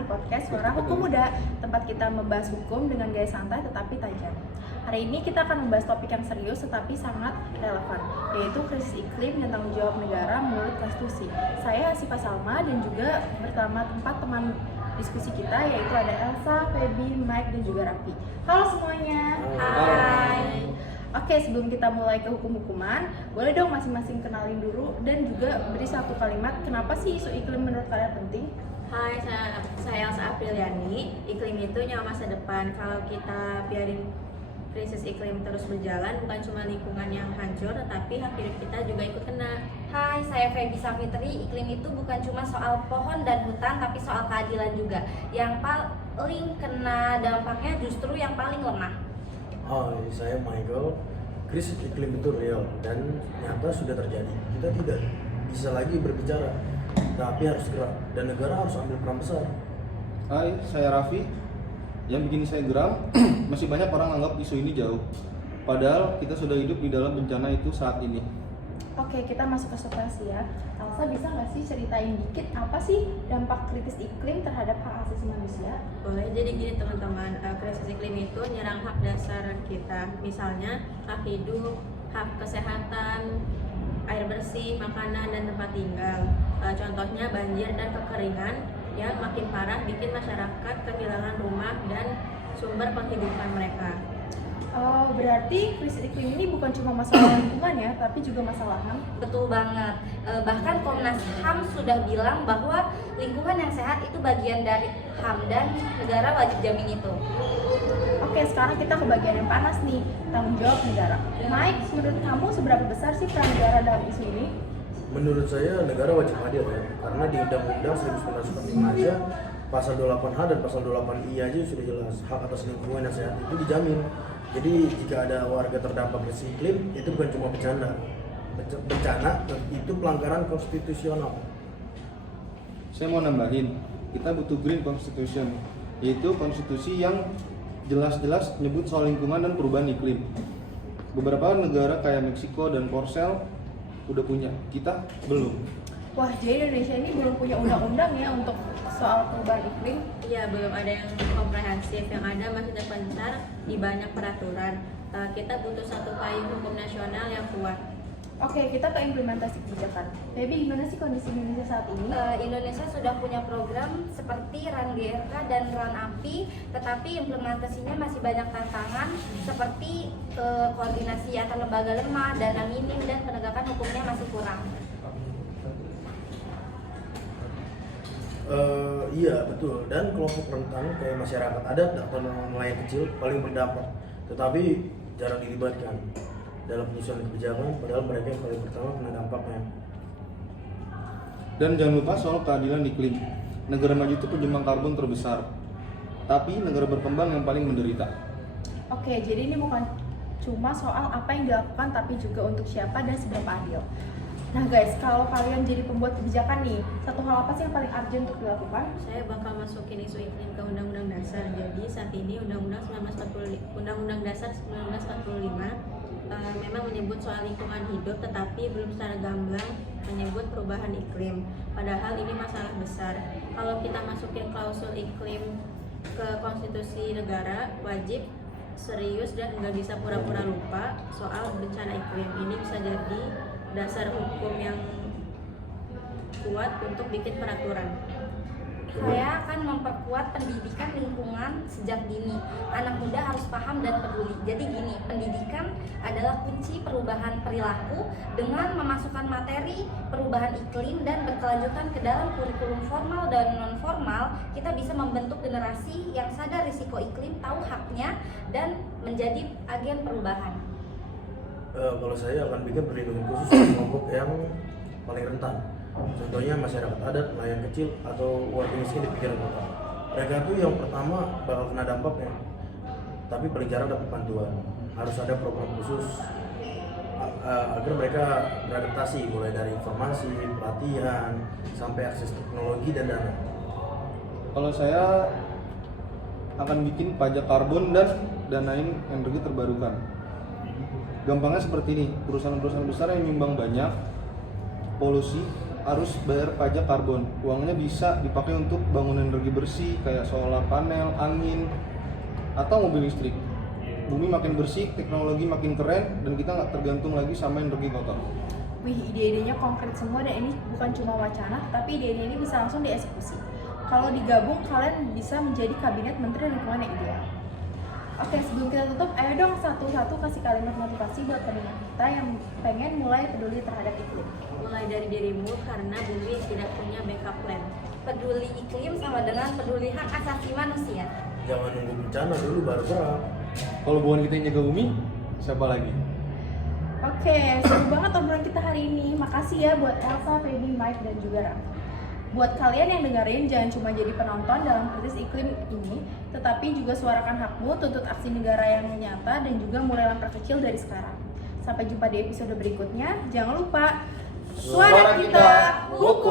di podcast Suara Hukum Muda, tempat kita membahas hukum dengan gaya santai tetapi tajam. Hari ini kita akan membahas topik yang serius tetapi sangat relevan, yaitu krisis iklim dan tanggung jawab negara menurut konstitusi. Saya Asifa Salma dan juga bersama 4 teman diskusi kita, yaitu ada Elsa, Feby, Mike, dan juga Raffi. Halo semuanya. Hai. Oke, sebelum kita mulai ke hukum-hukuman, boleh dong masing-masing kenalin dulu dan juga beri satu kalimat kenapa sih isu iklim menurut kalian penting? Hai, saya Elsa Apriliani. Iklim itu nyawa masa depan. Kalau kita biarin krisis iklim terus berjalan, bukan cuma lingkungan yang hancur, tetapi hak hidup kita juga ikut kena. Hai, saya Feby Safitri. Iklim itu bukan cuma soal pohon dan hutan, tapi soal keadilan juga. Yang paling kena dampaknya justru yang paling lemah. Hai, saya Michael. Krisis iklim itu real dan nyata sudah terjadi. Kita tidak bisa lagi berbicara, tapi harus gerak dan negara harus ambil peran besar. Hai, saya Raffi. Yang bikin saya geram, masih banyak orang anggap isu ini jauh. Padahal kita sudah hidup di dalam bencana itu saat ini. Oke, kita masuk ke substansi ya. Elsa, bisa nggak sih ceritain dikit apa sih dampak krisis iklim terhadap hak asasi manusia? Boleh, jadi gini teman-teman, krisis iklim itu nyerang hak dasar kita. Misalnya hak hidup, hak kesehatan, air bersih, makanan, dan tempat tinggal. Contohnya banjir dan kekeringan yang makin parah bikin masyarakat kehilangan rumah dan sumber penghidupan mereka. Oh, berarti krisis iklim ini bukan cuma masalah lingkungan ya, tapi juga masalah HAM. Betul banget. Bahkan Komnas HAM sudah bilang bahwa lingkungan yang sehat itu bagian dari HAM dan negara wajib jamin itu. Oke, sekarang kita ke bagian yang panas nih, tanggung jawab negara. Mike, menurut kamu seberapa besar sih peran negara dalam isu ini? Menurut saya negara wajib hadir ya, karena di Undang-Undang 1945 aja pasal 28H dan pasal 28I aja sudah jelas hak atas lingkungan yang sehat itu dijamin. Jadi jika ada warga terdampak krisis iklim itu bukan cuma bencana, itu pelanggaran konstitusional. Saya mau nambahin, kita butuh green constitution, yaitu konstitusi yang jelas-jelas nyebut soal lingkungan dan perubahan iklim. Beberapa negara kayak Meksiko dan Korsel udah punya, kita belum. Wah, jadi Indonesia ini belum punya undang-undang ya untuk soal perubahan iklim? Iya, belum ada yang komprehensif, yang ada masih terpencar di banyak peraturan. Kita butuh satu payung hukum nasional yang kuat. Oke, kita ke implementasi kebijakan. Baby, gimana sih kondisi Indonesia saat ini? Indonesia sudah punya program seperti RAN GRK dan RAN API, tetapi implementasinya masih banyak tantangan seperti koordinasi antar lembaga lemah, dana minim, dan penegakan hukumnya masih kurang. Iya betul, dan kelompok rentan kayak masyarakat adat atau nelayan kecil paling berdampak, tetapi jarang dilibatkan dalam penyusunan kebijakan, padahal mereka yang paling pertama kena dampaknya. Dan jangan lupa soal keadilan iklim. Negara maju itu penyumbang karbon terbesar, tapi negara berkembang yang paling menderita. Oke, jadi ini bukan cuma soal apa yang dilakukan, tapi juga untuk siapa dan seberapa adil. Nah guys, kalau kalian jadi pembuat kebijakan nih, satu hal apa sih yang paling urgent untuk dilakukan? Saya bakal masukin isu iklim ke Undang-Undang Dasar. Jadi saat ini Undang-Undang Dasar 1945 memang menyebut soal lingkungan hidup, tetapi belum secara gamblang menyebut perubahan iklim. Padahal ini masalah besar. Kalau kita masukin klausul iklim ke konstitusi negara, wajib, serius, dan nggak bisa pura-pura lupa soal bencana iklim. Ini bisa jadi dasar hukum yang kuat untuk bikin peraturan. Saya akan memperkuat pendidikan lingkungan sejak dini. Anak muda harus paham dan peduli. Jadi gini, pendidikan adalah kunci perubahan perilaku. Dengan memasukkan materi perubahan iklim dan berkelanjutan ke dalam kurikulum formal dan non formal, kita bisa membentuk generasi yang sadar risiko iklim, tahu haknya, dan menjadi agen perubahan. Kalau saya akan bikin perlindungan khusus untuk kelompok yang paling rentan. Contohnya masyarakat adat, nelayan kecil, atau warga miskin di pinggiran kota. Mereka itu yang pertama bakal kena dampaknya, tapi paling jarang dapat bantuan. Harus ada program khusus agar mereka beradaptasi, mulai dari informasi, pelatihan, sampai akses teknologi dan dana. Kalau saya akan bikin pajak karbon dan danain energi terbarukan. Gampangnya seperti ini, perusahaan-perusahaan besar yang nyumbang banyak polusi harus bayar pajak karbon. Uangnya bisa dipakai untuk bangun energi bersih kayak solar panel, angin, atau mobil listrik. Bumi makin bersih, teknologi makin keren, dan kita nggak tergantung lagi sama energi kotor. Wih, ide-idenya konkret semua dan ini bukan cuma wacana, tapi ide-ide ini bisa langsung dieksekusi. Kalau digabung, kalian bisa menjadi kabinet menteri lingkungan yang ideal. Oke, sebelum kita tutup, ayo dong satu-satu kasih kalimat motivasi buat pendengar kita yang pengen mulai peduli terhadap iklim. Mulai dari dirimu karena bumi tidak punya backup plan. Peduli iklim sama dengan peduli hak asasi manusia. Jangan nunggu bencana dulu baru gerak. Kalau bukan kita yang jaga bumi, siapa lagi? Oke, seru banget obrolan kita hari ini. Makasih ya buat Elsa, Feby, Mike, dan juga Ram. Buat kalian yang dengerin, jangan cuma jadi penonton dalam krisis iklim ini, tetapi juga suarakan hakmu, tuntut aksi negara yang nyata, dan juga mulai langkah kecil dari sekarang. Sampai jumpa di episode berikutnya. Jangan lupa, suara kita hukum.